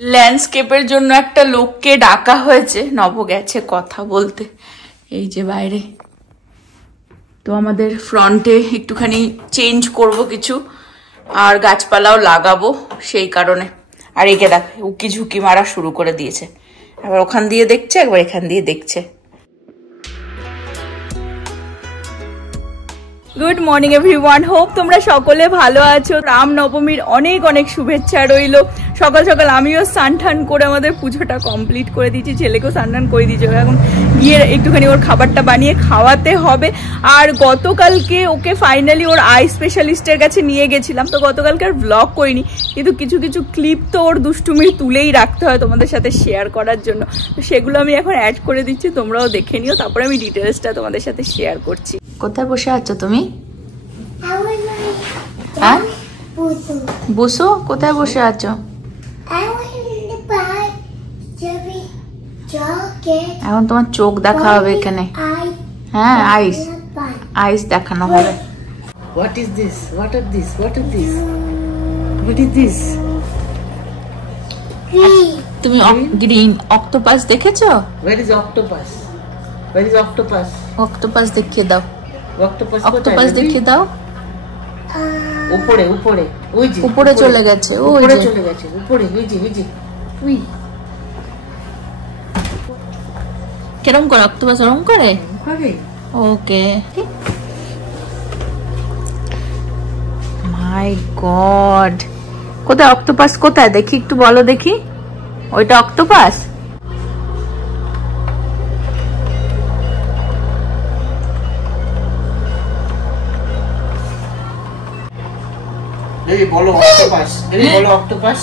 ল্যান্ডস্কেপের জন্য একটা লোককে ডাকা হয়েছে, নব গেছে কথা বলতে এই যে বাইরে। তো আমাদের ফ্রন্টে একটুখানি চেঞ্জ করব কিছু, আর গাছপালাও লাগাবো সেই কারণে। আর একে দেখ উকি ঝুঁকি মারা শুরু করে দিয়েছে, একবার ওখান দিয়ে দেখছে একবার এখান দিয়ে দেখছে। গুড মর্নিং এভরিওয়ান, হোপ তোমরা সকলে ভালো আছো। রামনবমীর অনেক অনেক শুভেচ্ছা রইলো। সকাল সকাল আমিও স্নান টান করে আমাদের পুজোটা কমপ্লিট করে দিয়েছি, ছেলেকেও স্নান টান করে দিয়েছি। এখন গিয়ে একটুখানি ওর খাবারটা বানিয়ে খাওয়াতে হবে। আর গতকালকে ওকে ফাইনালি ওর আই স্পেশালিস্টের কাছে নিয়ে গেছিলাম, তো গতকালকে আর ব্লগ করিনি, কিন্তু কিছু কিছু ক্লিপ তো ওর দুষ্টুমির তুলেই রাখতে হয় তোমাদের সাথে শেয়ার করার জন্য। তো সেগুলো আমি এখন অ্যাড করে দিচ্ছি, তোমরাও দেখে নিও, তারপরে আমি ডিটেলসটা তোমাদের সাথে শেয়ার করছি। কোথায় বসে আছো তুমি? হ্যাঁ বসো, কোথায় বসে আছো? এখন তোমার চোখ দেখা হবে এখানে। হ্যাঁ আইস, আইস দেখানো হবে। What is this? What are this? What is this? What is this? তুমি গ্রিন অক্টোপাস দেখেছো? Where is octopus? Where is octopus? Octopus দেখিয়ে দাও। Octopus অক্টোপাস দেখিয়ে দাও। উপরে উপরে ওই যে উপরে চলে গেছে, উপরে চলে গেছে, উপরে ওই যে উই। কেরম করে অক্টোপাস ওরম করে? ওকে। মাই গড, কোথায় অক্টোপাস? কোথায় দেখি একটু বলো দেখি। ওইটা অক্টোপাস? বেবি বলো অক্টোপাস, বেবি বলো অক্টোপাস,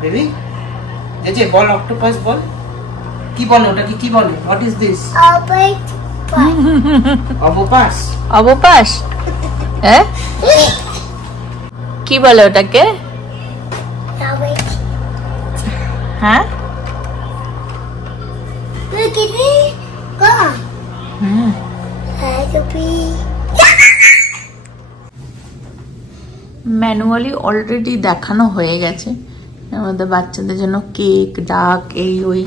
বেবি এই যে বল অক্টোপাস বল। কি বলো ওটাকে, কি বলে? What is this? অবপাস। অবপাস? হ্যাঁ কি বলে ওটাকে? হ্যাঁ ম্যানুয়ালি অলরেডি দেখানো হয়ে গেছে। আমাদের বাচ্চাদের জন্য কেক ডাক এই ওই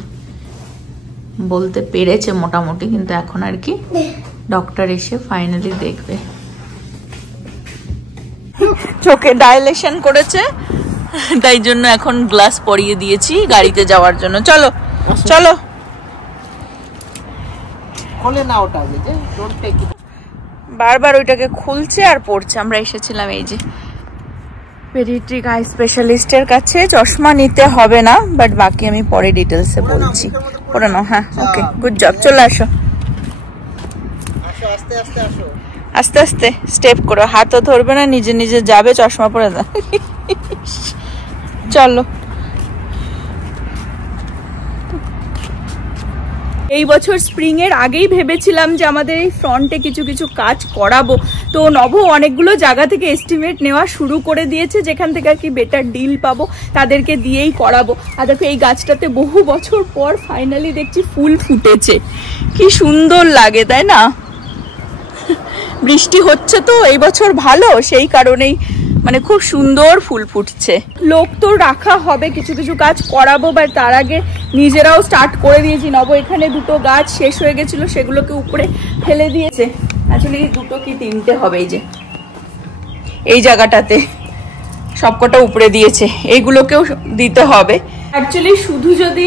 বলতে পেরেছে মোটামুটি, কিন্তু এখন আর কি ডক্টর এসে ফাইনালি দেখবে। চোখে ডাইলেশন করেছে, তাই জন্য এখন গ্লাস পরিয়ে দিয়েছি গাড়িতে যাওয়ার জন্য। চলো চলো খুলে না ওটা, যে ডোন্ট টেক ইট। বারবার ওইটাকে খুলছে আর পড়ছে। আমরা এসেছিলাম এই যে পেডিয়াট্রিক আই স্পেশালিস্টের কাছে। চশমা নিতে হবে না, বাট বাকি আমি পরে ডিটেলসে বলছি। পড়ে নাও। হ্যাঁ ওকে, গুড জব। চলে আসো, আস্তে আস্তে আসো, আস্তে আস্তে স্টেপ করো, হাতও ধরবে না, নিজে নিজে যাবে। চশমা পরে দাও। চলো। এই বছর স্প্রিং এর আগেই ভেবেছিলাম যে আমাদের এই ফ্রন্টে কিছু কিছু কাজ করাবো। তো নভ অনেকগুলো জায়গা থেকে এস্টিমেট নেওয়া শুরু করে দিয়েছে, যেখান থেকে আর কি বেটার ডিল পাবো তাদেরকে দিয়েই করাবো। আর দেখো এই গাছটাতে বহু বছর পর ফাইনালি দেখছি ফুল ফুটেছে, কি সুন্দর লাগে তাই না? বৃষ্টি হচ্ছে তো এই বছর ভালো, সেই কারণেই মানে খুব সুন্দর ফুল ফুটছে। লোক তো রাখা হবে, কিছু কিছু কাজ করাবো, বাট তার আগে নিজেরাও স্টার্ট করে দিয়েছি। নব এখানে দুটো গাছ শেষ হয়ে গেছিল, সেগুলোকে উপরে ফেলে দিয়েছে। আসলে দুটো কি তিনটে হবে, এই যে এই জায়গাটাতে সবকটা উপরে দিয়েছে, এইগুলোকেও দিতে হবে। অ্যাকচুয়ালি শুধু যদি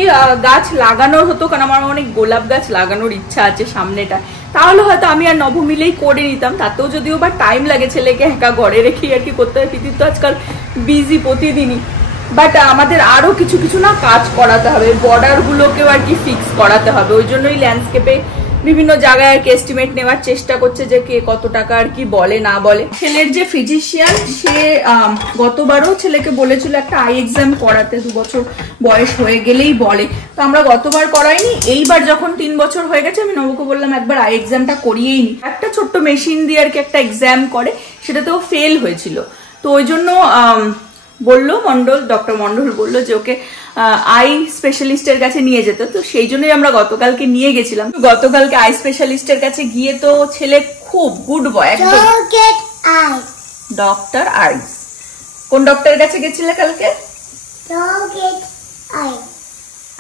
গাছ লাগানোর হতো, কারণ আমার অনেক গোলাপ গাছ লাগানোর ইচ্ছা আছে সামনেটা, তাহলে হয়তো আমি আর নব মিলেই করে নিতাম। তাতেও যদিও বা টাইম লাগে, ছেলেকে একা ঘরে রেখেই আর কি করতে হয়। পৃথিবী তো আজকাল বিজি প্রতিদিনই, বাট আমাদের আরো কিছু কিছু না কাজ করাতে হবে, বর্ডার গুলোকেও আর কি ফিক্স করাতে হবে। ওই জন্যই ল্যান্ডস্কেপে বিভিন্ন জায়গায় আর কি এস্টিমেট নেওয়ার চেষ্টা করছে যে কে কত টাকা আর কি বলে না বলে। ছেলের যে ফিজিশিয়ান, সে গতবারও ছেলেকে বলেছিল একটা আই এক্সাম করাতে, 2 বছর বয়স হয়ে গেলেই বলে। তো আমরা গতবার করাইনি, এইবার যখন 3 বছর হয়ে গেছে আমি নবকে বললাম একবার আই এক্সামটা করিয়েই নি। একটা ছোট্ট মেশিন দিয়ে আর কি একটা এক্সাম করে, সেটাতেও ফেল হয়েছিল। তো ওই জন্য বললো ডক্টর মন্ডল বললো যে ওকে আই স্পেশালিস্টের কাছে নিয়ে যেতে। তো সেই জন্যই আমরা গতকালকে নিয়ে গেছিলাম। গতকালকে আই স্পেশালিস্টের কাছে গিয়ে তো ছেলে খুব গুড বয়, একদম ডক্টর আইস। কোন ডক্টরের কাছে গেছিলে কালকে?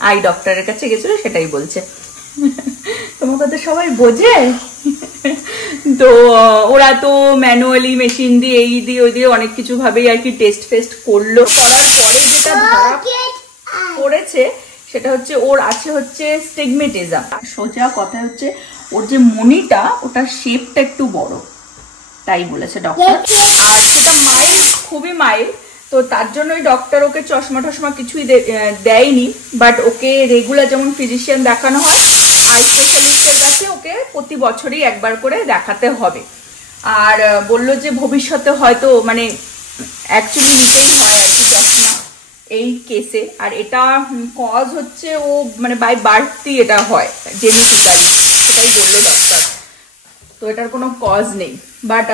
আই ডক্টরের কাছে গেছিল, সেটাই বলছে। তোমার কথা সবাই বোঝে। তো ওরা তো ম্যানুয়ালি মেশিন দিয়ে এই দিয়ে ওই দিয়ে অনেক কিছু ভাবেই আর কি টেস্ট ফেস্ট করলো। করার পরে যেটা ধরা পড়েছে সেটা হচ্ছে ওর আছে হচ্ছে স্টিগমেটিজম। সোজা কথা হচ্ছে ওর যে মনিটা ওটার শেপটা একটু বড়, তাই বলেছে ডক্টর। আর সেটা মাইল্ড, খুবই মাইল্ড। তো তার জন্যই ডক্টর ওকে চশমা টশমা কিছুই দেয়নি, বাট ওকে রেগুলার যেমন ফিজিশিয়ান দেখানো হয় আই স্পেশালিস্টের কাছে ওকে প্রতি বছরই একবার করে দেখাতে হবে। আর বললো যে ভবিষ্যতে হয়তো মানে অ্যাকচুয়ালি নিতেই হয় আর কি চশমা এই কেসে। আর এটা কজ হচ্ছে ও মানে বাই বার্থই এটা হয়, জেনেটিক্যালি, এটাই বললো ডক্টর। তো এটার কোনো কজ নেই, বাট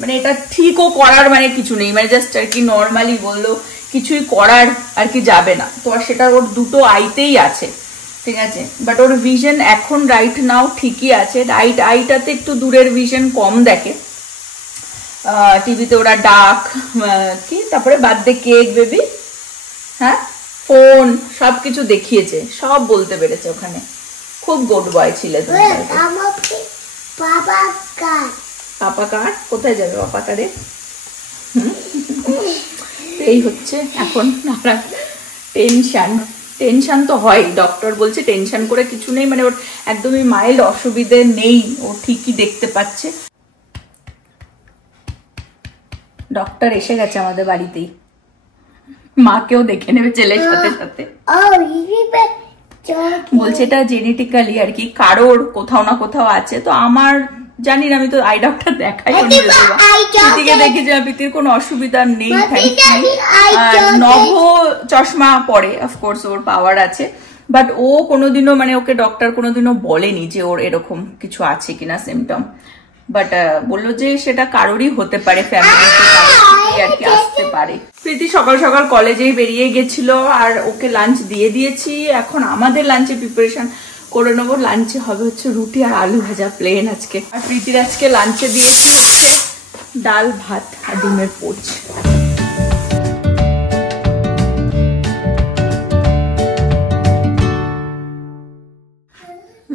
মানে এটা ঠিকও করার মানে কিছু নেই, মানে জাস্ট আর কি নর্মালি বললো কিছুই করার আর কি যাবে না। তো আর সেটা ওর দুটো আইতেই আছে, ঠিক আছে। বাট ওর ভিশন এখন রাইট নাও ঠিকই আছে, রাইট আইটাতে একটু দূরের ভিশন কম দেখে। টিভিতে ওরা ডাক কি তারপরে বার্থডে কেক বেবি, হ্যাঁ, ফোন সবকিছু দেখিয়েছে, সব বলতে পেরেছে ওখানে। খুব গুড বয় ছিলে তুমি। পাপা কার কোথায় যাবে? পাপা কারে এই হচ্ছে এখন টেনশন। টেনশন তো হয়, ডক্টর বলছে টেনশন করে কিছু নেই, মানে ওর একদমই মাইল্ড অসুবিধে নেই, ও ঠিকই দেখতে পাচ্ছে। ডক্টর এসে গেছে আমাদের বাড়িতেই, মাকেও দেখে নেবে ছেলের সাথে সাথে। বলছে এটা জেনেটিক্যালি আর কি কারোর কোথাও না কোথাও আছে। তো আমার জানি না, আমি তো আই ডক্টর দেখাই প্রীতিকে দেখেছি, প্রীতির কোনো অসুবিধা নেই। নভ চশমা পরে, অফকোর্স ওর পাওয়ার আছে, বাট ও কোনোদিনও মানে ওকে ডক্টর কোনোদিনও বলেনি যে ওর এরকম কিছু আছে কিনা সিমটম। বাট বললো যে সেটা কারোরই হতে পারে, ফ্যামিলিতে আর কি আসতে পারে। প্রীতি সকাল সকাল কলেজেই বেরিয়ে গেছিল, আর ওকে লাঞ্চ দিয়ে দিয়েছি। এখন আমাদের লাঞ্চে প্রিপারেশন করে নেবো। লাঞ্চে হবে হচ্ছে রুটি আর আলু ভাজা প্লেন আজকে। আর প্রীতির আজকে লাঞ্চে দিয়েছি হচ্ছে ডাল ভাত আর ডিমের পোচ।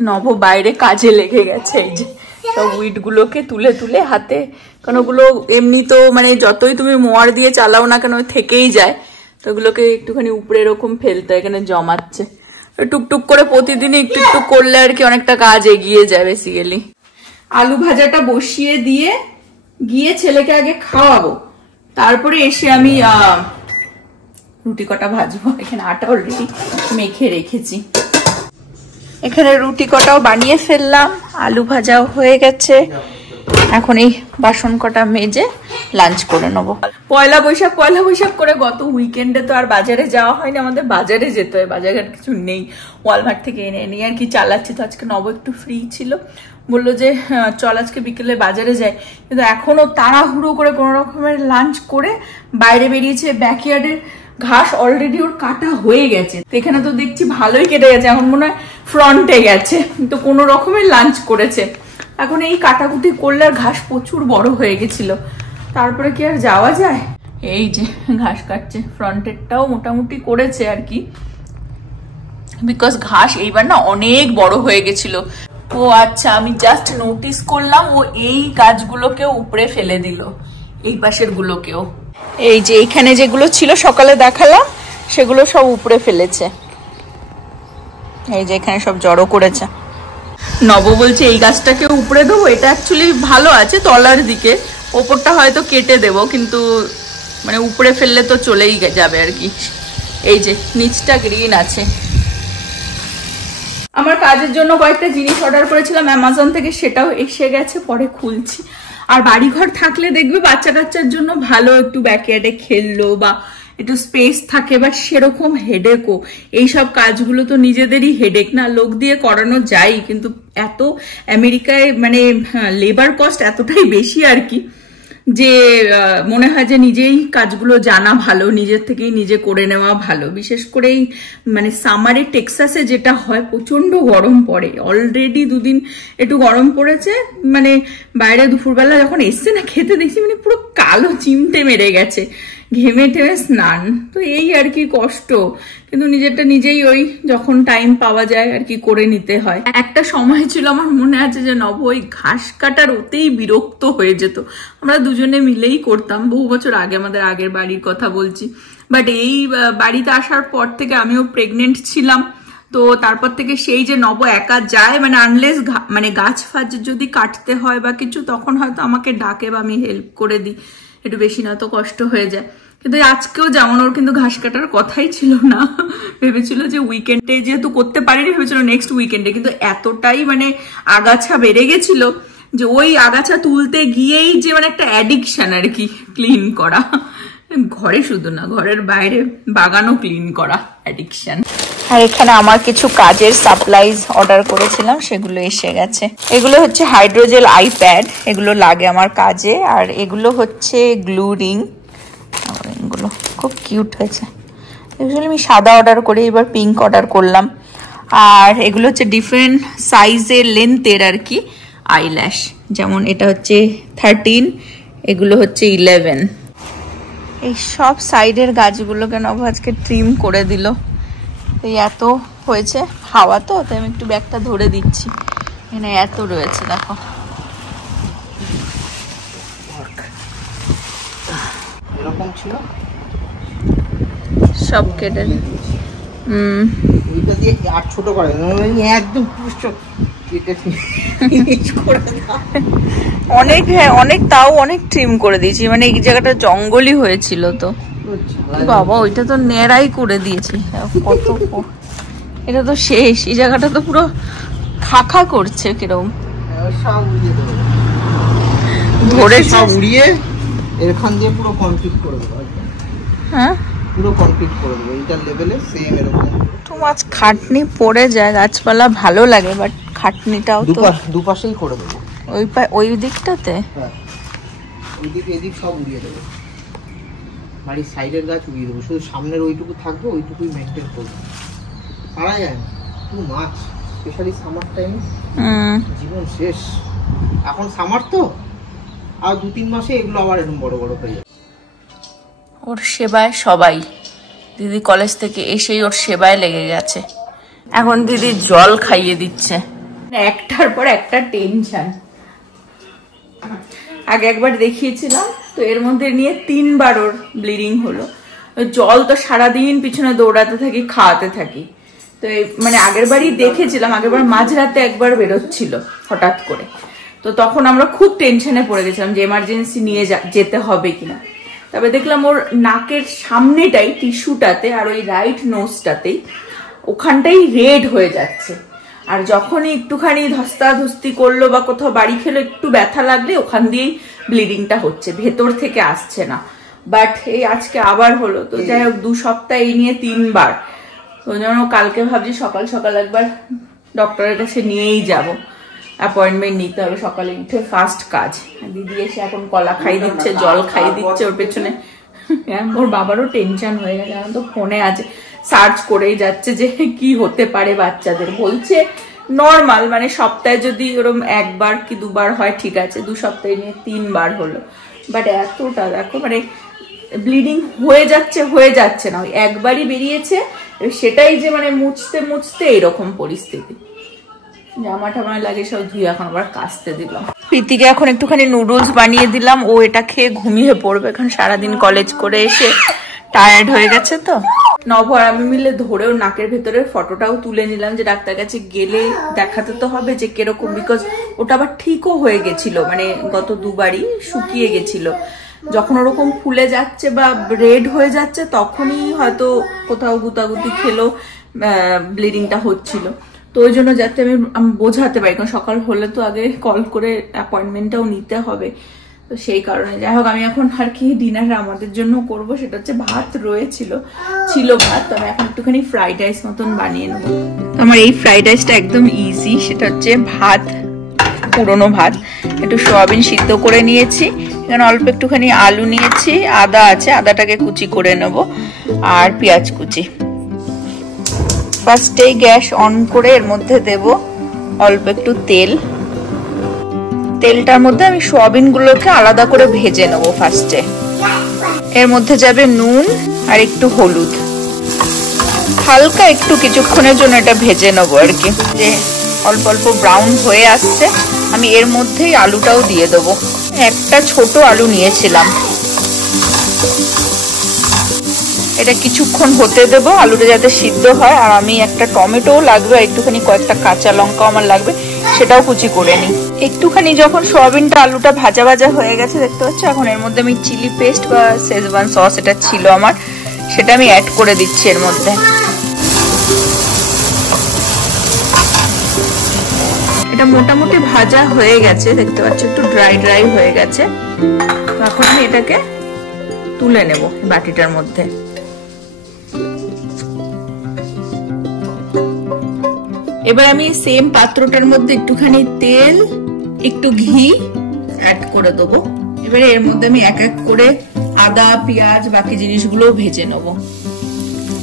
নভ বাইরে কাজে লেগে গেছে, এই যে সব উইড গুলোকে তুলে তুলে হাতে, কারণ ওগুলো এমনি তো মানে যতই তুমি মোয়ার দিয়ে চালাও না কেন থেকেই যায়, তো ওগুলোকে একটুখানি উপরে এরকম ফেলতে এখানে জমাচ্ছে। টুকটুক করে প্রতিদিনই একটু একটু করলে আর কি অনেকটা কাজ এগিয়ে যায় বেসিক্যালি। আলু ভাজাটা বসিয়ে দিয়ে গিয়ে ছেলেকে আগে খাওয়াবো, তারপরে এসে আমি রুটি কটা ভাজবো। এখানে আটা অলরেডি মেখে রেখেছি। এখানে রুটি কটাও বানিয়ে ফেললাম, আলু ভাজাও হয়ে গেছে। এখন এই বাসন কটা মেজে লাঞ্চ করে নেবো। পয়লা বৈশাখ করে গত উইকেন্ডে তো আর বাজারে যাওয়া হয়নি, আমাদের বাজারে যেতে হয়, বাজারঘাট কিছু নেই, ওয়ালমার্ট থেকে এনে নিয়ে আর কি চালাচ্ছি। তো আজকে নব একটু ফ্রি ছিল, বললো যে চল আজকে বিকেলে বাজারে যাই, কিন্তু এখনো তাড়াহুড়ো করে কোনো রকমের লাঞ্চ করে বাইরে বেরিয়েছে। ব্যাকইয়ার্ডের ঘাস অলরেডি ওর কাটা হয়ে গেছে, তো এখানে তো দেখছি ভালোই কেটে গেছে, এখন মনে হয় ফ্রন্টে গেছে। তো কোনো রকমের লাঞ্চ করেছে। এখন এই কাটাকুটি করলে আর ঘাস প্রচুর বড় হয়ে গেছিল, তারপরে কি আর যাওয়া যায়। এই যে ঘাস কাটছে, ফ্রন্টেরটাও মোটামুটি করেছে আর কি, বিকজ ঘাস এইবার না অনেক বড় হয়ে গেছিল। ও আচ্ছা, আমি জাস্ট নোটিস করলাম ও এই গাছগুলোকেও উপরে ফেলে দিল, এই পাশের গুলোকেও। এই যে এখানে যেগুলো ছিল সকালে দেখালাম সেগুলো সব উপরে ফেলেছে, এই যে এখানে সব জড়ো করেছে। নব বলছে এই গাছটাকে উপরে দেবো, এটা অ্যাকচুয়ালি ভালো আছে তলার দিকে, ওপরটা হয়তো কেটে দেবো, কিন্তু মানে উপরে ফেললে তো চলেই যাবে আর কি। এই যে নিচটা গ্রিন আছে। আমার কাজের জন্য কয়েকটা জিনিস অর্ডার করেছিলাম অ্যামাজন থেকে, সেটাও এসে গেছে, পরে খুলছি। আর বাড়িঘর থাকলে দেখবে বাচ্চা কাচ্চার জন্য ভালো, একটু ব্যাকইয়ার্ডে খেললো বা একটু স্পেস থাকে, বাট সেরকম হেডেকও। এইসব কাজগুলো তো নিজেদেরই হেডেক, না লোক দিয়ে করানো যায়, কিন্তু এত আমেরিকায় মানে লেবার কস্ট এতটাই বেশি আর কি, যে মনে হয় যে নিজেই কাজগুলো জানা ভালো, নিজের থেকেই নিজে করে নেওয়া ভালো। বিশেষ করে এই মানে সামারে টেক্সাসে যেটা হয়, প্রচন্ড গরম পড়ে। অলরেডি দুদিন একটু গরম পড়েছে, মানে বাইরে দুপুরবেলা যখন এসছে না খেতে দেখছি মানে পুরো কালো চিমটে মেরে গেছে। ঘেমে টেমে স্নান, তো এই আর কি কষ্ট, কিন্তু নিজেরটা নিজেই ওই যখন টাইম পাওয়া যায় আর কি করে নিতে হয়। একটা সময় ছিল আমার মনে আছে যে নব ওই ঘাস কাটার ওতেই বিরক্ত হয়ে যেত, আমরা দুজনে মিলেই করতাম, বহু বছর আগে, আমাদের আগের বাড়ির কথা বলছি। বাট এই বাড়িতে আসার পর থেকে আমিও প্রেগনেন্ট ছিলাম, তো তারপর থেকে সেই যে নব একা যায়, মানে আনলেস মানে গাছ ফাছ যদি কাটতে হয় বা কিছু, তখন হয়তো আমাকে ডাকে বা আমি হেল্প করে দিই, একটু বেশি না তো কষ্ট হয়ে যায়। কিন্তু আজকেও যেমন ওর কিন্তু ঘাস কাটার কথাই ছিল না, ভেবেছিল যে উইকেন্ডে, যেহেতু করতে পারিনি ভেবেছিল নেক্সট উইকেন্ডে, কিন্তু এতটাই মানে আগাছা বেড়ে গেছিল যে ওই আগাছা তুলতে গিয়েই যে মানে একটা অ্যাডিকশন আর কি, ক্লিন করা, ঘরে শুধু না ঘরের বাইরে বাগানও ক্লিন করা অ্যাডিকশন। আর এখানে আমার কিছু কাজের সাপ্লাইজ অর্ডার করেছিলাম, সেগুলো এসে গেছে। এগুলো হচ্ছে হাইড্রোজেল আইপ্যাড, এগুলো লাগে আমার কাজে। আর এগুলো হচ্ছে গ্লু রিং, এগুলো খুব কিউট হয়েছে। ইউজুয়ালি আমি সাদা অর্ডার করি, এবার পিঙ্ক অর্ডার করলাম। আর এগুলো হচ্ছে ডিফারেন্ট সাইজের লেন্থের আর কি আইল্যাশ, যেমন এটা হচ্ছে 13, এগুলো হচ্ছে 11। এই সব সাইডের গাছগুলোকে নব আজকে ট্রিম করে দিল, এই এত হয়েছে, হাওয়া তো, তাই আমি একটু ব্যাগটা ধরে দিচ্ছি, এখানে এত রয়েছে দেখো। এরকম ছিল সব কেটে ওইটা দিয়ে আর ছোট করে একদম অনেক, হ্যাঁ অনেক, তাও অনেক ট্রিম করে দিয়েছি, মানে এই জায়গাটা জঙ্গলই হয়েছিল তো। বাবা ওইটা তো নেড়াই করে দিয়েছি, কত এটা তো শেষ, এই জায়গাটা তো পুরো খাখা করছে কিরকম, ধরে সব উড়িয়ে এখান দিয়ে পুরো কমপ্লিট করে দেবো। হ্যাঁ পুরো কমপ্লিট করে দেবো এইটার লেভেলে, সেম এরকম। তো মাছ খাটনি পড়ে যায়, গাছপালা ভালো লাগে, বাট খাটনিটাও তো দুপাশেই করে দেবো। ওই দিকটাতে, হ্যাঁ এদিক সব উড়িয়ে দেবো, বাড়ির সাইডের গাছ উড়িয়ে দেবো, শুধু সামনের ওইটুকু থাকবে, ওইটুকুই মেনটেন করবো। পারা যায় না টু মাছ, স্পেশালি সামার টাইমে জীবন শেষ। এখন সামার তো, আর 2-3 মাসে এগুলো আবার এরকম বড় বড় হয়ে যাবে। ওর সেবায় সবাই, দিদি কলেজ থেকে এসেই ওর সেবায় লেগে গেছে। এখন দিদি জল খাইয়ে দিচ্ছে, একটার পর একটা টেনশন। আগে একবার দেখিয়েছিলাম তো, এর মধ্যে নিয়ে 3 বার ওর ব্লিডিং হলো। জল তো সারাদিন পিছনে দৌড়াতে থাকি, খাওয়াতে থাকি। তো মানে আগের বারই দেখেছিলাম, আগের বার মাঝরাতে একবার বেরোচ্ছিল হঠাৎ করে, তো তখন আমরা খুব টেনশনে পড়ে গেছিলাম যে এমার্জেন্সি নিয়ে যেতে হবে কিনা। তবে দেখলাম ওর নাকের সামনেটাই, টিস্যুটাতে আর ওই রাইট নোজটাতেই, ওখানটাই রেড হয়ে যাচ্ছে। আর যখনই একটুখানি ধস্তাধস্তি করলো বা কোথাও বাড়ি খেলো, একটু ব্যথা লাগলে ওখান দিয়েই ব্লিডিংটা হচ্ছে, ভেতর থেকে আসছে না। বাট এই আজকে আবার হলো, তো যাই হোক 2 সপ্তাহ এই নিয়ে 3 বার। তো যেন কালকে ভাবছি সকাল সকাল একবার ডক্টরের কাছে নিয়েই যাব, অ্যাপয়েন্টমেন্ট নিতে হবে, সকালে উঠে ফার্স্ট কাজ। দিদি এসে এখন কলা খাই দিচ্ছে, জল খাই দিচ্ছে ওর পেছনে। ওর বাবারও টেনশন হয়ে গেছে, এখন তো ফোনে আছে, সার্চ করেই যাচ্ছে যে কি হতে পারে বাচ্চাদের। বলছে নর্মাল, মানে সপ্তাহে যদি ওরকম 1 বার কি 2 বার হয় ঠিক আছে, 2 সপ্তাহে নিয়ে 3 বার হলো। বাট এতটা দেখো, মানে ব্লিডিং হয়ে যাচ্ছে না, ওই একবারই বেরিয়েছে, সেটাই যে মানে মুছতে মুছতে এইরকম পরিস্থিতি। জামা টামা লাগে সব ধুয়ে এখন আবার কাচতে দিলাম। প্রীতিকে এখন একটুখানি নুডলস বানিয়ে দিলাম, ও এটা খেয়ে ঘুমিয়ে পড়বে, এখন সারাদিন কলেজ করে এসে টায়ার্ড হয়ে গেছে। তো নভ আর আমি মিলে ধরেও নাকের ভেতরের ফটোটাও তুলে নিলাম, যে ডাক্তার কাছে গেলে দেখাতে তো হবে যে কিরকম, বিকজ ওটা আবার ঠিকও হয়ে গেছিল, মানে গত 2 বারই শুকিয়ে গেছিল। যখন ওরকম ফুলে যাচ্ছে বা রেড হয়ে যাচ্ছে, তখনই হয়তো কোথাও গুতাগুতি খেলো, ব্লিডিংটা হচ্ছিল। তো ওই জন্য যাতে আমি বোঝাতে পারি, কারণ সকাল হলে তো আগে কল করে অ্যাপয়েন্টমেন্টটাও নিতে হবে, তো সেই কারণে। যাই হোক, আমি এখন আর কি ডিনার আমাদের জন্য করব, সেটা হচ্ছে ভাত ছিল ভাত, তো আমি এখন একটুখানি ফ্রাইড রাইস মতন বানিয়ে নেবো। আমার এই ফ্রাইড রাইসটা একদম ইজি, সেটা হচ্ছে ভাত, পুরনো ভাত, একটু সোয়াবিন সিদ্ধ করে নিয়েছি, এখানে অল্প একটুখানি আলু নিয়েছি, আদা আছে, আদাটাকে কুচি করে নেব, আর পেঁয়াজ কুচি। ফার্স্টেই গ্যাস অন করে এর মধ্যে দেব অল্প একটু তেল। তেলটার মধ্যে আমি সোয়াবিন গুলোকে আলাদা করে ভেজে নেব ফার্স্টে। এর মধ্যে যাবে নুন আর একটু হলুদ, হালকা একটু কিছুক্ষণের জন্য এটা ভেজে নেবো আর কি। যে অল্প অল্প ব্রাউন হয়ে আসছে, আমি এর মধ্যেই আলুটাও দিয়ে দেবো। একটা ছোট আলু নিয়েছিলাম, এটা কিছুক্ষণ হতে দেবো, আলুটা যাতে সিদ্ধ হয়। আর আমি একটা টমেটোও লাগবে, একটুখানি কয়েকটা কাঁচা লঙ্কা আমার লাগবে, সেটাও কুচি করে নিই। একটুখানি যখন সয়াবিনটা আলুটা ভাজা ভাজা হয়ে গেছে দেখতে পাচ্ছ, এখন এর মধ্যে আমি চিলি পেস্ট বা শেজওয়ান সস এটা ছিল আমার, সেটা আমি অ্যাড করে দিচ্ছি এর মধ্যে। এটা মোটামুটি ভাজা হয়ে গেছে দেখতে পাচ্ছ, একটু ড্রাই ড্রাই হয়ে গেছে। এখন আমি এটাকে তুলে নেব বাটিটার মধ্যে। এবার আমি সেম পাত্রটার মধ্যে একটুখানি তেল, একটু ঘি অ্যাড করে দেবো। এবারে এর মধ্যে আমি এক এক করে আদা, পেঁয়াজ, বাকি জিনিসগুলো ভেজে নেব।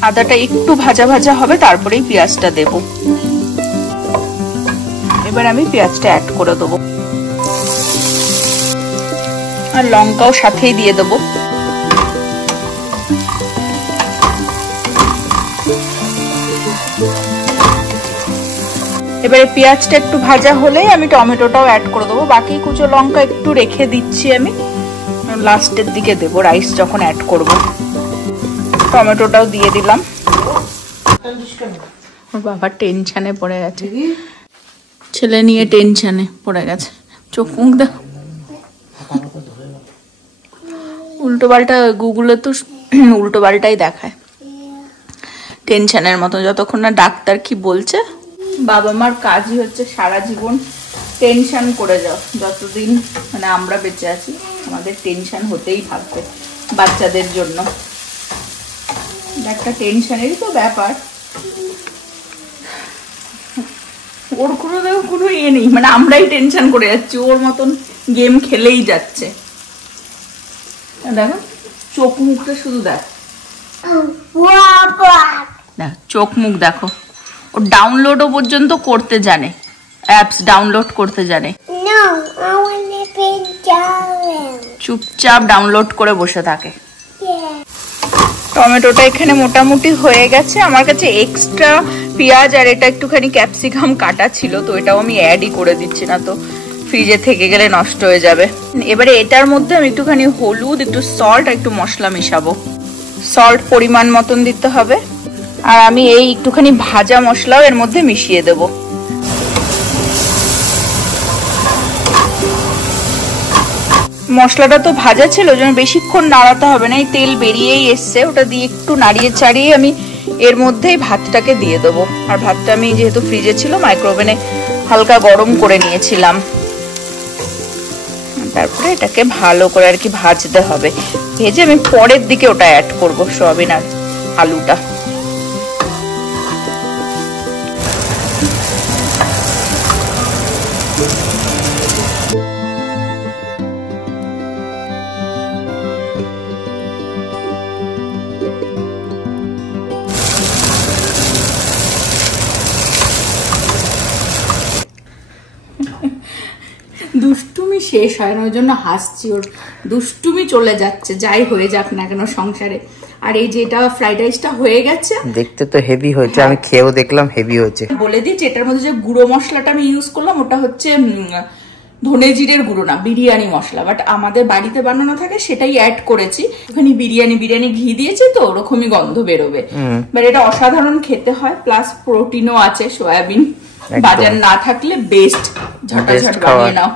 আদাটা একটু ভাজা ভাজা হবে, তারপরেই পেঁয়াজটা দেব। এবার আমি পেঁয়াজটা অ্যাড করে দেবো, আর লঙ্কাও সাথেই দিয়ে দেবো। এবারে পেঁয়াজটা একটু ভাজা হলেই আমি টমেটোটাও অ্যাড করে দেবো। বাকি কুচো লঙ্কা একটু রেখে দিচ্ছি, আমি লাস্টের দিকে দেবো রাইস যখন অ্যাড করব। টমেটোটাও দিয়ে দিলাম। ওর বাবা টেনশনে পড়ে গেছে, ছেলে নিয়ে টেনশনে পড়ে গেছে। চোখ মুখ দেখো, উল্টো পাল্টা, গুগলে তো উল্টো পাল্টাই দেখায় টেনশনের মতো। যতক্ষণ না ডাক্তার কি বলছে, বাবা মার কাজই হচ্ছে সারা জীবন টেনশন করে যাও। যতদিন মানে আমরা বেঁচে আছি আমাদের টেনশন হতেই থাকবে বাচ্চাদের জন্য। একটা টেনশনেরই তো ব্যাপার। ওর কোনো ইয়ে নেই, মানে আমরাই টেনশন করে যাচ্ছি, ওর মতন গেম খেলেই যাচ্ছে। দেখো চোখ মুখটা শুধু দেখ, চোখ মুখ দেখো। ও ডাউনলোডও পর্যন্ত করতে জানে, অ্যাপস ডাউনলোড করতে জানে। চুপচাপ ডাউনলোড করে বসে থাকে। টমেটোটা এখানে মোটামুটি হয়ে গেছে। আমার কাছে এক্সট্রা পেঁয়াজ আর এটা একটুখানি ক্যাপসিকাম কাটা ছিল, তো এটাও আমি অ্যাডই করে দিচ্ছি, না তো ফ্রিজে থেকে গেলে নষ্ট হয়ে যাবে। এবারে এটার মধ্যে আমি একটুখানি হলুদ, একটু সল্ট আর একটু মশলা মিশাবো। সল্ট পরিমাণ মতন দিতে হবে। আর আমি এই একটুখানি ভাজা মশলাও এর মধ্যে মিশিয়ে দেব। মশলাটা তো ভাজা ছিল, ওই জন্য বেশিক্ষণ নাড়াতে হবে না, এই তেল বেরিয়েই এসছে। ওটা দিয়ে একটু নাড়িয়ে চাড়িয়ে আমি এর মধ্যেই ভাতটাকে দিয়ে দেবো। আর ভাতটা আমি যেহেতু ফ্রিজে ছিল, মাইক্রোওভেনে হালকা গরম করে নিয়েছিলাম। তারপরে এটাকে ভালো করে আর কি ভাজতে হবে। ভেজে আমি পরের দিকে ওটা অ্যাড করবো, সয়াবিন আর আলুটা। দুষ্টুমি শেষ হয় না, ওই জন্য হাসছি। ওর দুষ্টুমি চলে যাচ্ছে, যাই হয়ে যাক না কেন সংসারে। আর এই যে এটা ফ্রাইড রাইসটা হয়ে গেছে, দেখতে তো হেভি হয়েছে, আমি খেয়েও দেখলাম হেভি হয়েছে। বলে দিচ্ছি, এটার মধ্যে যে গুঁড়ো মশলাটা আমি ইউজ করলাম, ওটা হচ্ছে ধনে জিরের গুঁড়ো না, বিরিয়ানি মশলা। বাট আমাদের বাড়িতে বানানো থাকে, সেটাই অ্যাড করেছি। ওখানে বিরিয়ানি ঘি দিয়েছি তো ওরকমই গন্ধ বেরোবে। বাট এটা অসাধারণ খেতে হয়, প্লাস প্রোটিনও আছে। সয়াবিন বাজার না থাকলে বেস্ট, ঝটাঝট বানিয়ে নাও।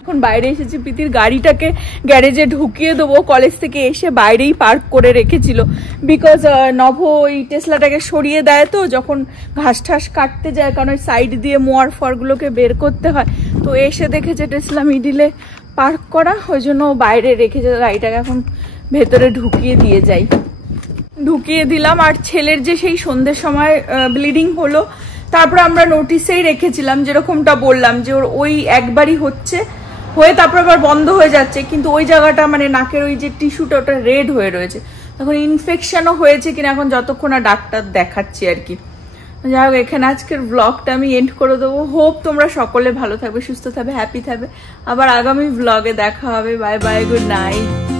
এখন বাইরে এসেছি, প্রীতির গাড়িটাকে গ্যারেজে ঢুকিয়ে দেবো। কলেজ থেকে এসে বাইরেই পার্ক করে রেখেছিল, বিকজ নভ ওই টেসলাটাকে সরিয়ে দেয় তো যখন ঘাস ঠাস কাটতে যায়, কারণ ওই সাইড দিয়ে মোয়ার ফরগুলোকে বের করতে হয়। তো এসে দেখেছে টেসলা মিডিলে পার্ক করা, ওই জন্য বাইরে রেখেছে গাড়িটাকে। এখন ভেতরে ঢুকিয়ে দিলাম। আর ছেলের যে সেই সন্ধ্যের সময় ব্লিডিং হলো, তারপর আমরা নোটিসেই রেখেছিলাম, যেরকমটা বললাম যে ওর ওই একবারই হয়ে তারপর আবার বন্ধ হয়ে যাচ্ছে, কিন্তু ওই জায়গাটা মানে নাকের ওই যে টিস্যুটা ওটা রেড হয়ে রয়েছে। তখন ইনফেকশনও হয়েছে কিনা এখন যতক্ষণ না ডাক্তার দেখাচ্ছি আর কি। যাই হোক, এখানে আজকের ব্লগটা আমি এন্ড করে দেবো। হোপ তোমরা সকলে ভালো থাকবে, সুস্থ থাকবে, হ্যাপি থাকবে। আবার আগামী ব্লগে দেখা হবে। Bye bye, good night.